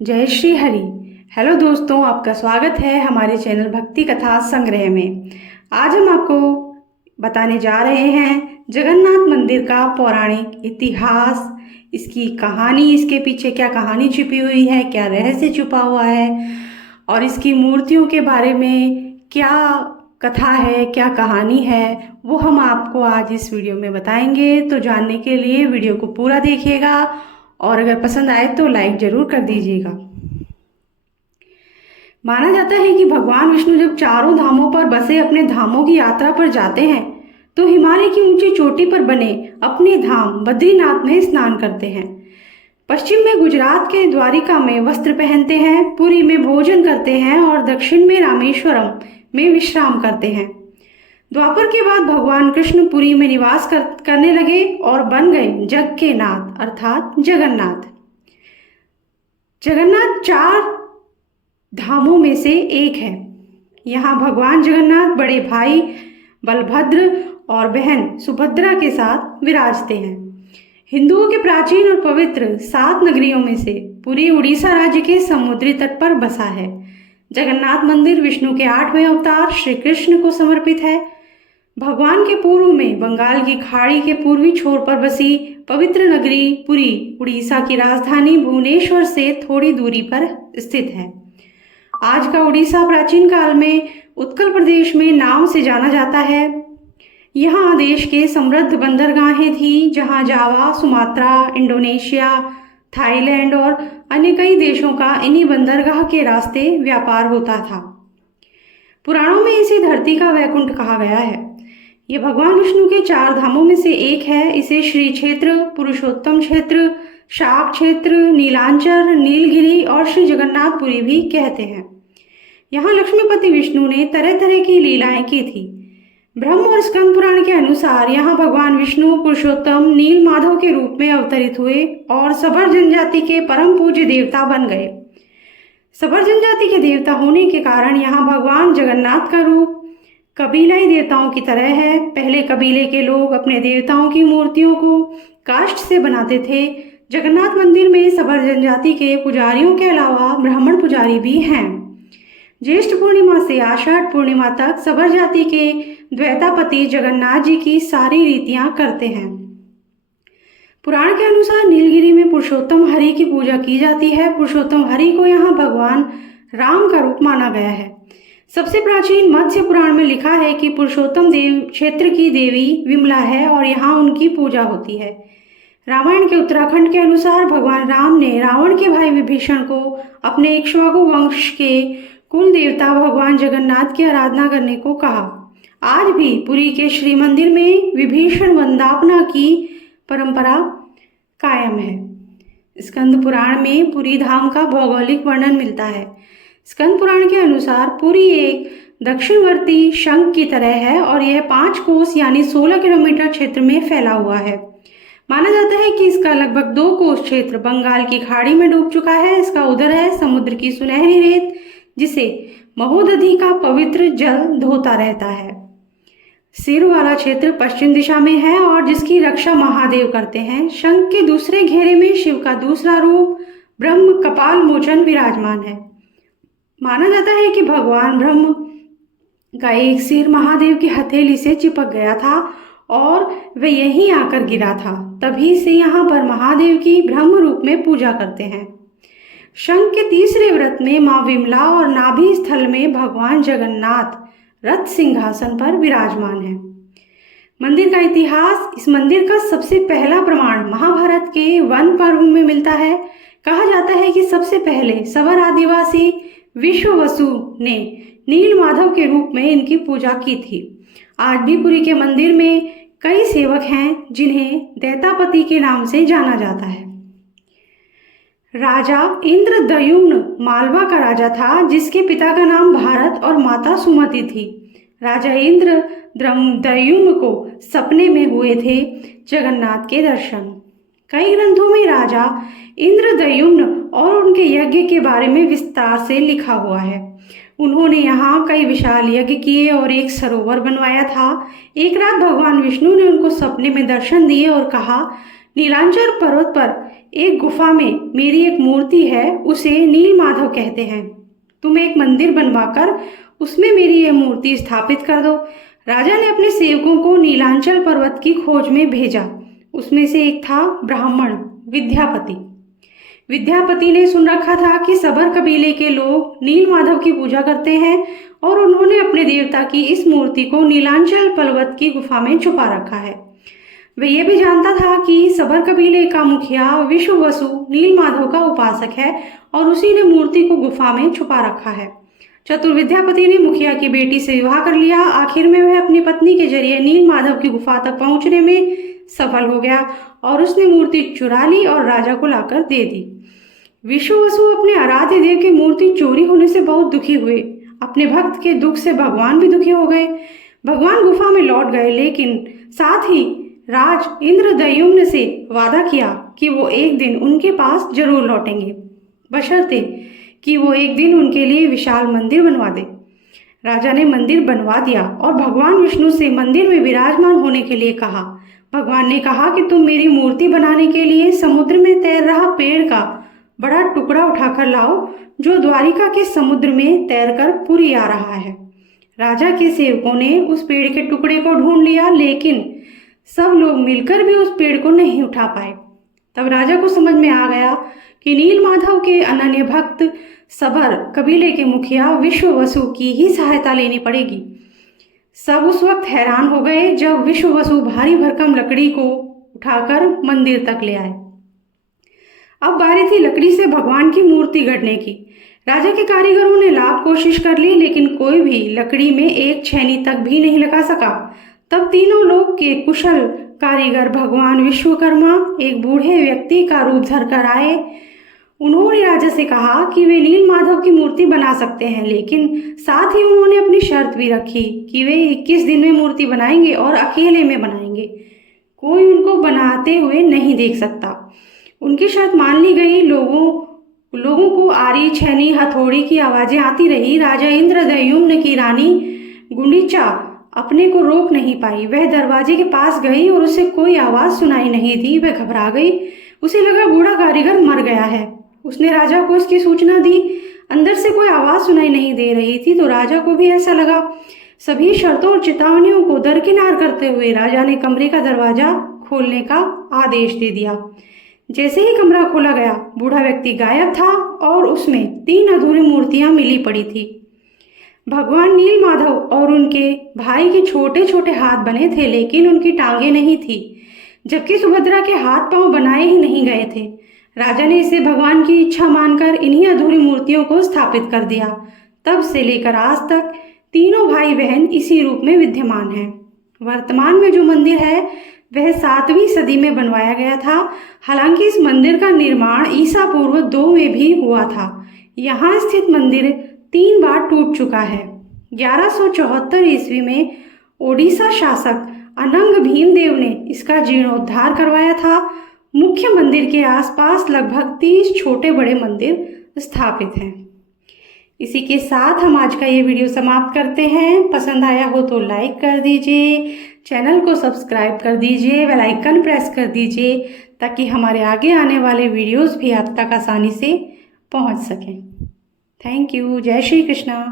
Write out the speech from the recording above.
जय श्री हरि। हेलो दोस्तों, आपका स्वागत है हमारे चैनल भक्ति कथा संग्रह में। आज हम आपको बताने जा रहे हैं जगन्नाथ मंदिर का पौराणिक इतिहास, इसकी कहानी, इसके पीछे क्या कहानी छिपी हुई है, क्या रहस्य छुपा हुआ है और इसकी मूर्तियों के बारे में क्या कथा है, क्या कहानी है, वो हम आपको आज इस वीडियो में बताएंगे। तो जानने के लिए वीडियो को पूरा देखिएगा और अगर पसंद आए तो लाइक जरूर कर दीजिएगा। माना जाता है कि भगवान विष्णु जब चारों धामों पर बसे अपने धामों की यात्रा पर जाते हैं तो हिमालय की ऊंची चोटी पर बने अपने धाम बद्रीनाथ में स्नान करते हैं। पश्चिम में गुजरात के द्वारिका में वस्त्र पहनते हैं, पुरी में भोजन करते हैं और दक्षिण में रामेश्वरम में विश्राम करते हैं। द्वापर के बाद भगवान कृष्ण पुरी में निवास करने लगे और बन गए जग के नाथ अर्थात जगन्नाथ। जगन्नाथ चार धामों में से एक है। यहाँ भगवान जगन्नाथ बड़े भाई बलभद्र और बहन सुभद्रा के साथ विराजते हैं। हिंदुओं के प्राचीन और पवित्र 7 नगरियों में से पुरी उड़ीसा राज्य के समुद्री तट पर बसा है। जगन्नाथ मंदिर विष्णु के 8वें अवतार श्री कृष्ण को समर्पित है। भगवान के पूर्व में बंगाल की खाड़ी के पूर्वी छोर पर बसी पवित्र नगरी पुरी उड़ीसा की राजधानी भुवनेश्वर से थोड़ी दूरी पर स्थित है। आज का उड़ीसा प्राचीन काल में उत्कल प्रदेश में नाम से जाना जाता है। यहाँ देश के समृद्ध बंदरगाहें थी, जहाँ जावा, सुमात्रा, इंडोनेशिया, थाईलैंड और अन्य कई देशों का इन्हीं बंदरगाह के रास्ते व्यापार होता था। पुराणों में इसे धरती का वैकुंठ कहा गया है। ये भगवान विष्णु के 4 धामों में से एक है। इसे श्री क्षेत्र, पुरुषोत्तम क्षेत्र, शाक क्षेत्र, नीलांचल, नीलगिरी और श्री जगन्नाथपुरी भी कहते हैं। यहाँ लक्ष्मीपति विष्णु ने तरह तरह की लीलाएं की थी। ब्रह्म और स्कंद पुराण के अनुसार यहाँ भगवान विष्णु पुरुषोत्तम नील माधव के रूप में अवतरित हुए और सबर जनजाति के परम पूज्य देवता बन गए। सबर जनजाति के देवता होने के कारण यहाँ भगवान जगन्नाथ का रूप कबीलाई देवताओं की तरह है। पहले कबीले के लोग अपने देवताओं की मूर्तियों को काष्ठ से बनाते थे। जगन्नाथ मंदिर में सबर जनजाति के पुजारियों के अलावा ब्राह्मण पुजारी भी हैं। ज्येष्ठ पूर्णिमा से आषाढ़ पूर्णिमा तक सबर जाति के द्वैतापति जगन्नाथ जी की सारी रीतियां करते हैं। पुराण के अनुसार नीलगिरी में पुरुषोत्तम हरि की पूजा की जाती है। पुरुषोत्तम हरि को यहाँ भगवान राम का रूप माना गया है। सबसे प्राचीन मत्स्य पुराण में लिखा है कि पुरुषोत्तम देव क्षेत्र की देवी विमला है और यहाँ उनकी पूजा होती है। रामायण के उत्तराखंड के अनुसार भगवान राम ने रावण के भाई विभीषण को अपने इक्ष्वाकु वंश के कुल देवता भगवान जगन्नाथ की आराधना करने को कहा। आज भी पुरी के श्री मंदिर में विभीषण वंदापना की परंपरा कायम है। स्कंद पुराण में पुरी धाम का भौगोलिक वर्णन मिलता है। स्कंद पुराण के अनुसार पुरी एक दक्षिणवर्ती शंख की तरह है और यह 5 कोस यानी 16 किलोमीटर क्षेत्र में फैला हुआ है। माना जाता है कि इसका लगभग 2 कोस क्षेत्र बंगाल की खाड़ी में डूब चुका है। इसका उदर है समुद्र की सुनहरी रेत, जिसे महोदधि का पवित्र जल धोता रहता है। सिर वाला क्षेत्र पश्चिम दिशा में है और जिसकी रक्षा महादेव करते हैं। शंख के दूसरे घेरे में शिव का दूसरा रूप ब्रह्म कपाल मोचन विराजमान है। माना जाता है कि भगवान ब्रह्म का एक सिर महादेव की हथेली से चिपक गया था और वह यहीं आकर गिरा था। तभी से यहाँ पर महादेव की ब्रह्म रूप में पूजा करते हैं। शंख के तीसरे व्रत में मां विमला और नाभि स्थल में भगवान जगन्नाथ रथ सिंहासन पर विराजमान है। मंदिर का इतिहास। इस मंदिर का सबसे पहला प्रमाण महाभारत के वन पर्व में मिलता है। कहा जाता है कि सबसे पहले सबर आदिवासी विश्ववसु ने नील माधव के रूप में इनकी पूजा की थी। आज भी पुरी के मंदिर में कई सेवक हैं जिन्हें दैतापति के नाम से जाना जाता है। राजा इंद्रद्युम्न मालवा का राजा था, जिसके पिता का नाम भारत और माता सुमति थी। राजा इंद्रद्युम्न को सपने में हुए थे जगन्नाथ के दर्शन। कई ग्रंथों में राजा इंद्रद्युम्न और उनके यज्ञ के बारे में विस्तार से लिखा हुआ है। उन्होंने यहाँ कई विशाल यज्ञ किए और एक सरोवर बनवाया था। एक रात भगवान विष्णु ने उनको सपने में दर्शन दिए और कहा, नीलांचल पर्वत पर एक गुफा में मेरी एक मूर्ति है, उसे नील माधव कहते हैं। तुम एक मंदिर बनवाकर उसमें मेरी यह मूर्ति स्थापित कर दो। राजा ने अपने सेवकों को नीलांचल पर्वत की खोज में भेजा। उसमें से एक था ब्राह्मण विद्यापति। विद्यापति ने सुन रखा था कि सबर कबीले के लोग नील माधव की पूजा करते हैं और उन्होंने अपने देवता की इस मूर्ति को नीलांचल पर्वत की गुफा में छुपा रखा है। वह यह भी जानता था कि सबर कबीले का मुखिया विश्ववसु नील माधव का उपासक है और उसी ने मूर्ति को गुफा में छुपा रखा है। चतुर विद्यापति ने मुखिया की बेटी से विवाह कर लिया। आखिर में वह अपनी पत्नी के जरिए नील माधव की गुफा तक पहुंचने में सफल हो गया और उसने मूर्ति चुरा ली और राजा को लाकर दे दी। विश्ववसु अपने आराध्य देव की मूर्ति चोरी होने से बहुत दुखी हुए। अपने भक्त के दुख से भगवान भी दुखी हो गए। भगवान गुफा में लौट गए, लेकिन साथ ही राज इंद्रदयुम्न से वादा किया कि वो एक दिन उनके पास जरूर लौटेंगे, बशर्ते कि वो एक दिन उनके लिए विशाल मंदिर बनवा दे। राजा ने मंदिर बनवा दिया और भगवान विष्णु से मंदिर में विराजमान होने के लिए कहा। भगवान ने कहा कि तुम मेरी मूर्ति बनाने के लिए समुद्र में तैर रहा पेड़ का बड़ा टुकड़ा उठाकर लाओ, जो द्वारिका के समुद्र में तैरकर पुरी आ रहा है। राजा के सेवकों ने उस पेड़ के टुकड़े को ढूंढ लिया, लेकिन सब लोग मिलकर भी उस पेड़ को नहीं उठा पाए। तब राजा को समझ में आ गया कि नील माधव के अनन्य भक्त सबर कबीले के मुखिया विश्ववसु की ही सहायता लेनी पड़ेगी। सब उस वक्त हैरान हो गए जब विश्ववसु भारी भरकम लकड़ी को उठाकर मंदिर तक ले आए। अब बारी थी लकड़ी से भगवान की मूर्ति गढ़ने की। राजा के कारीगरों ने लाख कोशिश कर ली, लेकिन कोई भी लकड़ी में एक छेनी तक भी नहीं लगा सका। तब तीनों लोग के कुशल कारीगर भगवान विश्वकर्मा एक बूढ़े व्यक्ति का रूप धरकर आए। उन्होंने राजा से कहा कि वे नील माधव की मूर्ति बना सकते हैं, लेकिन साथ ही उन्होंने अपनी शर्त भी रखी कि वे 21 दिन में मूर्ति बनाएंगे और अकेले में बनाएंगे। कोई उनको बनाते हुए नहीं देख सकता। उनकी शर्त मान ली गई। लोगों को आरी, छेनी, हथौड़ी की आवाजें आती रही। राजा इंद्रदयुम्न की रानी गुंडीचा अपने को रोक नहीं पाई। वह दरवाजे के पास गई और उसे कोई आवाज सुनाई नहीं दी। वह घबरा गई। उसे लगा बूढ़ा कारीगर मर गया है। उसने राजा को इसकी सूचना दी। अंदर से कोई आवाज सुनाई नहीं दे रही थी, तो राजा को भी ऐसा लगा। सभी शर्तों और चेतावनियों को दरकिनार करते हुए राजा ने कमरे का दरवाजा खोलने का आदेश दे दिया। जैसे ही कमरा खोला गया, बूढ़ा व्यक्ति गायब था और उसमें 3 अधूरी मूर्तियां मिली पड़ी थी। भगवान नील माधव और उनके भाई के छोटे छोटे हाथ बने थे, लेकिन उनकी टांगें नहीं थी, जबकि सुभद्रा के हाथ पांव बनाए ही नहीं गए थे। राजा ने इसे भगवान की इच्छा मानकर इन्हीं अधूरी मूर्तियों को स्थापित कर दिया। तब से लेकर आज तक तीनों भाई बहन इसी रूप में विद्यमान हैं। वर्तमान में जो मंदिर है वह 7वीं सदी में बनवाया गया था। हालांकि इस मंदिर का निर्माण ईसा पूर्व 2 में भी हुआ था। यहाँ स्थित मंदिर 3 बार टूट चुका है। 1174 ईस्वी में ओडिशा शासक अनंग भीमदेव ने इसका जीर्णोद्धार करवाया था। मुख्य मंदिर के आसपास लगभग 30 छोटे बड़े मंदिर स्थापित हैं। इसी के साथ हम आज का ये वीडियो समाप्त करते हैं। पसंद आया हो तो लाइक कर दीजिए, चैनल को सब्सक्राइब कर दीजिए, बेल आइकन प्रेस कर दीजिए, ताकि हमारे आगे आने वाले वीडियोस भी आप तक आसानी से पहुंच सकें। Thank you. जय श्री कृष्णा।